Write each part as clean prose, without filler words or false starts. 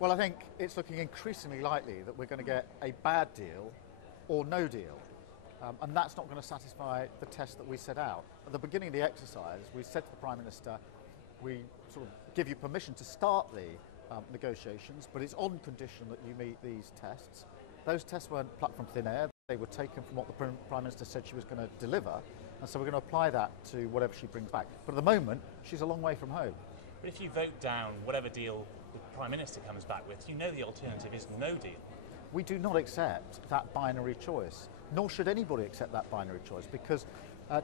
Well, I think it's looking increasingly likely that we're going to get a bad deal or no deal. And that's not going to satisfy the test that we set out. At the beginning of the exercise, we said to the Prime Minister, we sort of give you permission to start the negotiations, but it's on condition that you meet these tests. Those tests weren't plucked from thin air. They were taken from what the Prime Minister said she was going to deliver. And so we're going to apply that to whatever she brings back. But at the moment, she's a long way from home. But if you vote down whatever deal the Prime Minister comes back with, you know the alternative is no deal. We do not accept that binary choice, nor should anybody accept that binary choice, because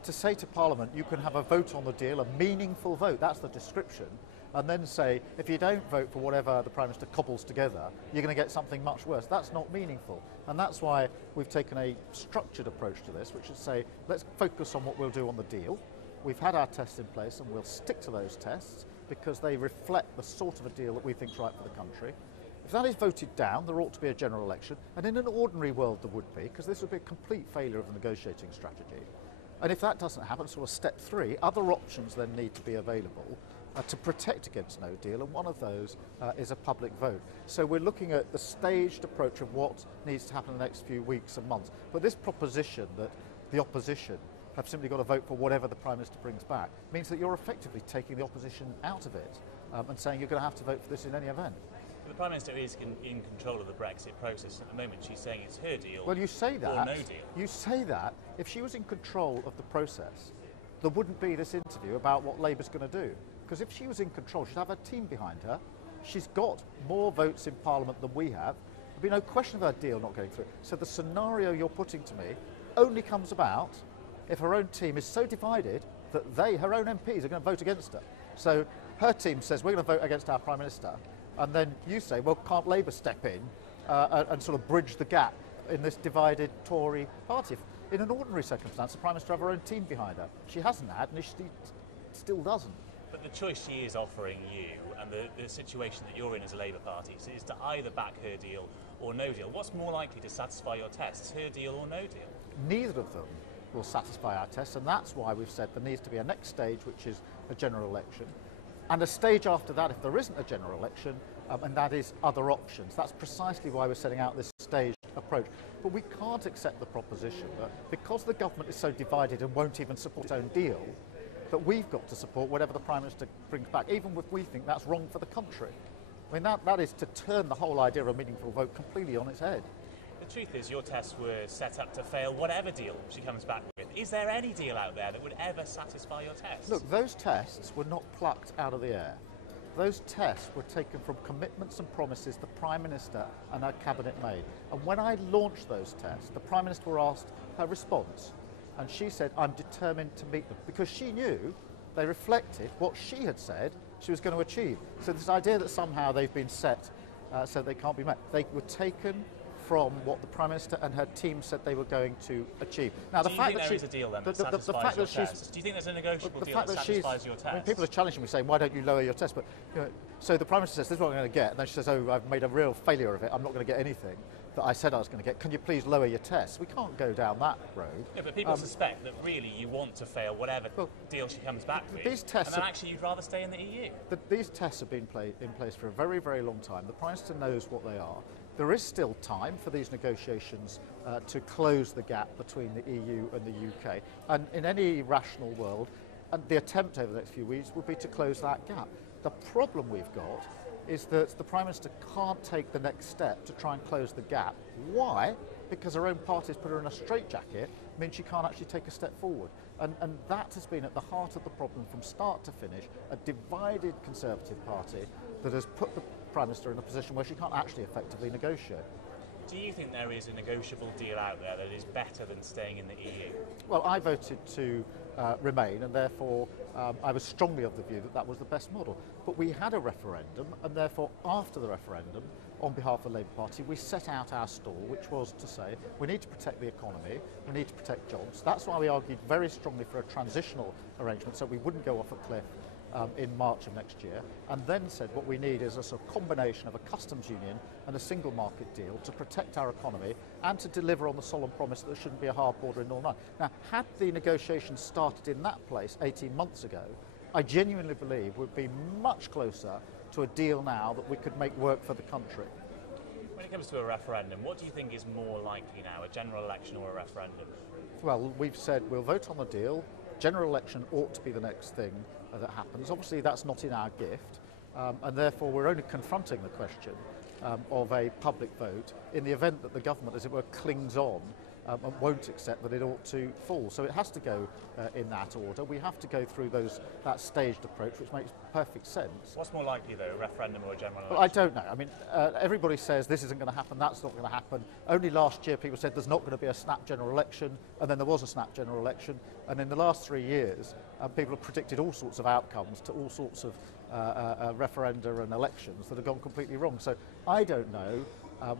to say to Parliament you can have a vote on the deal, a meaningful vote, that's the description, and then say if you don't vote for whatever the Prime Minister cobbles together, you're going to get something much worse. That's not meaningful. And that's why we've taken a structured approach to this, which is say let's focus on what we'll do on the deal. We've had our tests in place and we'll stick to those tests because they reflect the sort of a deal that we think is right for the country. If that is voted down, there ought to be a general election, and in an ordinary world there would be, because this would be a complete failure of the negotiating strategy. And if that doesn't happen, sort of step 3, other options then need to be available to protect against no deal, and one of those is a public vote. So we're looking at the staged approach of what needs to happen in the next few weeks and months. But this proposition that the opposition have simply got to vote for whatever the Prime Minister brings back means that you're effectively taking the opposition out of it and saying you're going to have to vote for this in any event. The Prime Minister is in control of the Brexit process. At the moment, she's saying it's her deal. Well, you say that. Or no deal. You say that. If she was in control of the process, there wouldn't be this interview about what Labour's going to do. Because if she was in control, she'd have her team behind her. She's got more votes in Parliament than we have. There'd be no question of her deal not going through. So the scenario you're putting to me only comes about if her own team is so divided that her own MPs are going to vote against her. So her team says, we're going to vote against our Prime Minister. And then you say, well, can't Labour step in and sort of bridge the gap in this divided Tory party? In an ordinary circumstance, the Prime Minister have her own team behind her. She hasn't had, and she still doesn't. But the choice she is offering you, and the situation that you're in as a Labour Party, is to either back her deal or no deal. What's more likely to satisfy your tests, her deal or no deal? Neither of them will satisfy our tests, and that's why we've said there needs to be a next stage, which is a general election. And a stage after that, if there isn't a general election, and that is other options. That's precisely why we're setting out this staged approach. But we can't accept the proposition that because the government is so divided and won't even support its own deal, that we've got to support whatever the Prime Minister brings back, even if we think that's wrong for the country. I mean, that is to turn the whole idea of a meaningful vote completely on its head. The truth is, your tests were set up to fail whatever deal she comes back with. Is there any deal out there that would ever satisfy your tests? Look, those tests were not plucked out of the air. Those tests were taken from commitments and promises the Prime Minister and her Cabinet made. And when I launched those tests, the Prime Minister were asked her response. And she said, I'm determined to meet them. Because she knew they reflected what she had said she was going to achieve. So this idea that somehow they've been set so they can't be met, they were taken from what the Prime Minister and her team said they were going to achieve. Now, do you think there is a deal then that satisfies your tests? Do you think there's a negotiable deal that satisfies your tests? I mean, people are challenging me saying, why don't you lower your test? But so the Prime Minister says, this is what I'm going to get. And then she says, oh, I've made a real failure of it. I'm not going to get anything that I said I was going to get. Can you please lower your tests? We can't go down that road. No, but people suspect that really you want to fail whatever deal she comes back with. These tests and then actually you'd rather stay in the EU. These tests have been in place for a very, very long time. The Prime Minister knows what they are. There is still time for these negotiations to close the gap between the EU and the UK. And in any rational world, the attempt over the next few weeks would be to close that gap. The problem we've got is that the Prime Minister can't take the next step to try and close the gap. Why? Because her own party's put her in a straitjacket, means she can't actually take a step forward. And that has been at the heart of the problem from start to finish, a divided Conservative Party that has put the Prime Minister in a position where she can't actually effectively negotiate. Do you think there is a negotiable deal out there that is better than staying in the EU? Well, I voted to remain, and therefore I was strongly of the view that that was the best model. But we had a referendum, and therefore after the referendum, on behalf of the Labour Party, we set out our stall, which was to say we need to protect the economy, we need to protect jobs. That's why we argued very strongly for a transitional arrangement, so we wouldn't go off a cliff in March of next year, and then said what we need is a sort of combination of a customs union and a single market deal to protect our economy and to deliver on the solemn promise that there shouldn't be a hard border in Northern Ireland. Now, had the negotiations started in that place 18 months ago, I genuinely believe we'd be much closer to a deal now that we could make work for the country. When it comes to a referendum, what do you think is more likely now, a general election or a referendum? Well, we've said we'll vote on the deal. General election ought to be the next thing that happens. Obviously, that's not in our gift, and therefore we're only confronting the question of a public vote in the event that the government, as it were, clings on and won't accept that it ought to fall. So it has to go in that order. We have to go through that staged approach, which makes perfect sense. What's more likely, though, a referendum or a general election? Well, I don't know. I mean, everybody says this isn't going to happen, that's not going to happen. Only last year people said there's not going to be a snap general election, and then there was a snap general election. And in the last 3 years, people have predicted all sorts of outcomes to all sorts of referenda and elections that have gone completely wrong. So I don't know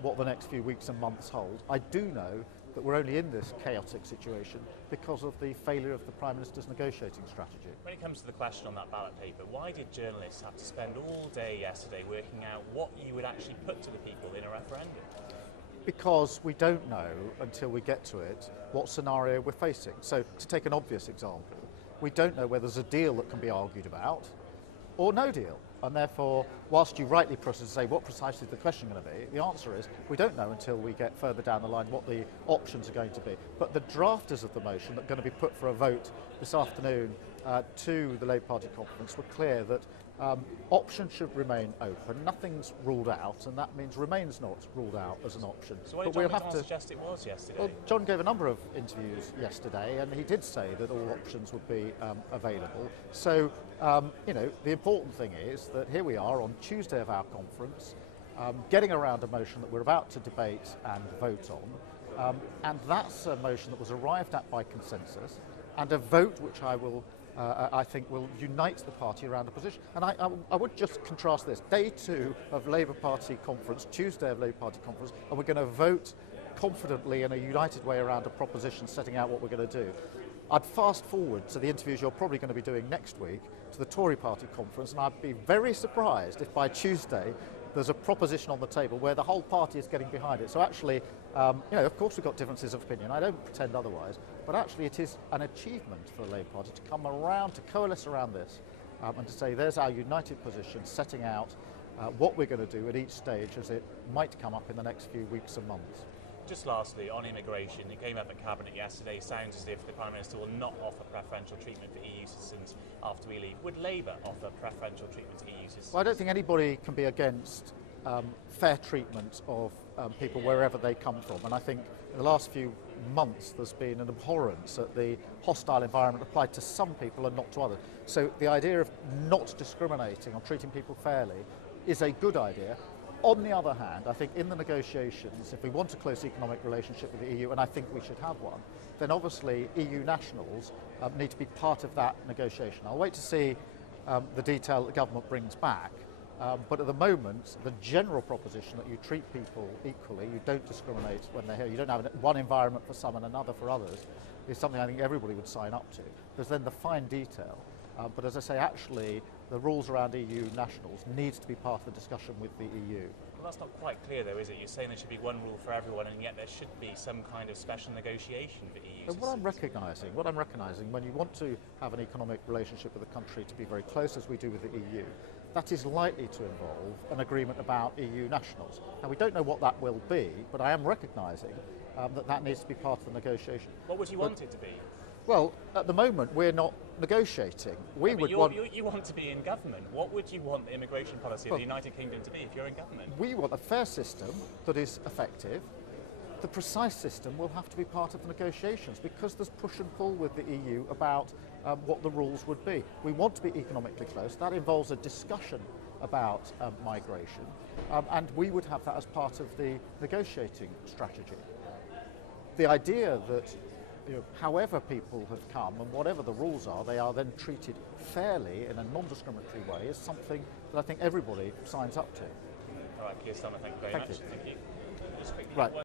what the next few weeks and months hold. I do know that we're only in this chaotic situation because of the failure of the Prime Minister's negotiating strategy. When it comes to the question on that ballot paper, why did journalists have to spend all day yesterday working out what you would actually put to the people in a referendum? Because we don't know until we get to it what scenario we're facing. So to take an obvious example, we don't know whether there's a deal that can be argued about or no deal. And therefore, whilst you rightly say what precisely is the question going to be, the answer is we don't know until we get further down the line what the options are going to be. But the drafters of the motion that are going to be put for a vote this afternoon to the Labour Party conference were clear that options should remain open. Nothing's ruled out, and that means remains not ruled out as an option. So why did John McDonnell suggest it was yesterday? Well, John gave a number of interviews yesterday, and he did say that all options would be available. So, the important thing is that here we are on Tuesday of our conference, getting around a motion that we're about to debate and vote on, and that's a motion that was arrived at by consensus, and a vote which I think will unite the party around a position. And I would just contrast this. Day 2 of Labour Party conference, Tuesday of Labour Party conference, and we're going to vote confidently in a united way around a proposition setting out what we're going to do. I'd fast forward to the interviews you're probably going to be doing next week, to the Tory Party conference, and I'd be very surprised if by Tuesday there's a proposition on the table where the whole party is getting behind it. So actually, of course we've got differences of opinion, I don't pretend otherwise, but actually it is an achievement for the Labour Party to come around, to coalesce around this, and to say there's our united position setting out what we're going to do at each stage as it might come up in the next few weeks and months. Just lastly, on immigration, it came up at Cabinet yesterday. Sounds as if the Prime Minister will not offer preferential treatment for EU citizens after we leave. Would Labour offer preferential treatment to EU citizens? Well, I don't think anybody can be against fair treatment of people wherever they come from. And I think in the last few months there's been an abhorrence at the hostile environment applied to some people and not to others. So the idea of not discriminating or treating people fairly is a good idea. On the other hand, I think in the negotiations, if we want a close economic relationship with the EU, and I think we should have one, then obviously EU nationals need to be part of that negotiation. I'll wait to see the detail that the government brings back, but at the moment, the general proposition that you treat people equally, you don't discriminate when they're here, you don't have one environment for some and another for others, is something I think everybody would sign up to. There's then the fine detail, but as I say, actually, the rules around EU nationals needs to be part of the discussion with the EU. Well, that's not quite clear, though, is it? You're saying there should be one rule for everyone, and yet there should be some kind of special negotiation for EU citizens. What I'm recognising, when you want to have an economic relationship with a country to be very close, as we do with the EU, that is likely to involve an agreement about EU nationals. Now, we don't know what that will be, but I am recognising that needs to be part of the negotiation. What would you want it to be? Well, at the moment, we're not negotiating. You want to be in government. What would you want the immigration policy of the United Kingdom to be if you're in government? We want a fair system that is effective. The precise system will have to be part of the negotiations because there's push and pull with the EU about what the rules would be. We want to be economically close. That involves a discussion about migration, and we would have that as part of the negotiating strategy. The idea that however people have come and whatever the rules are, they are then treated fairly in a non-discriminatory way is something that I think everybody signs up to. All right, Keir Starmer, thank you very much. Thank you. Right.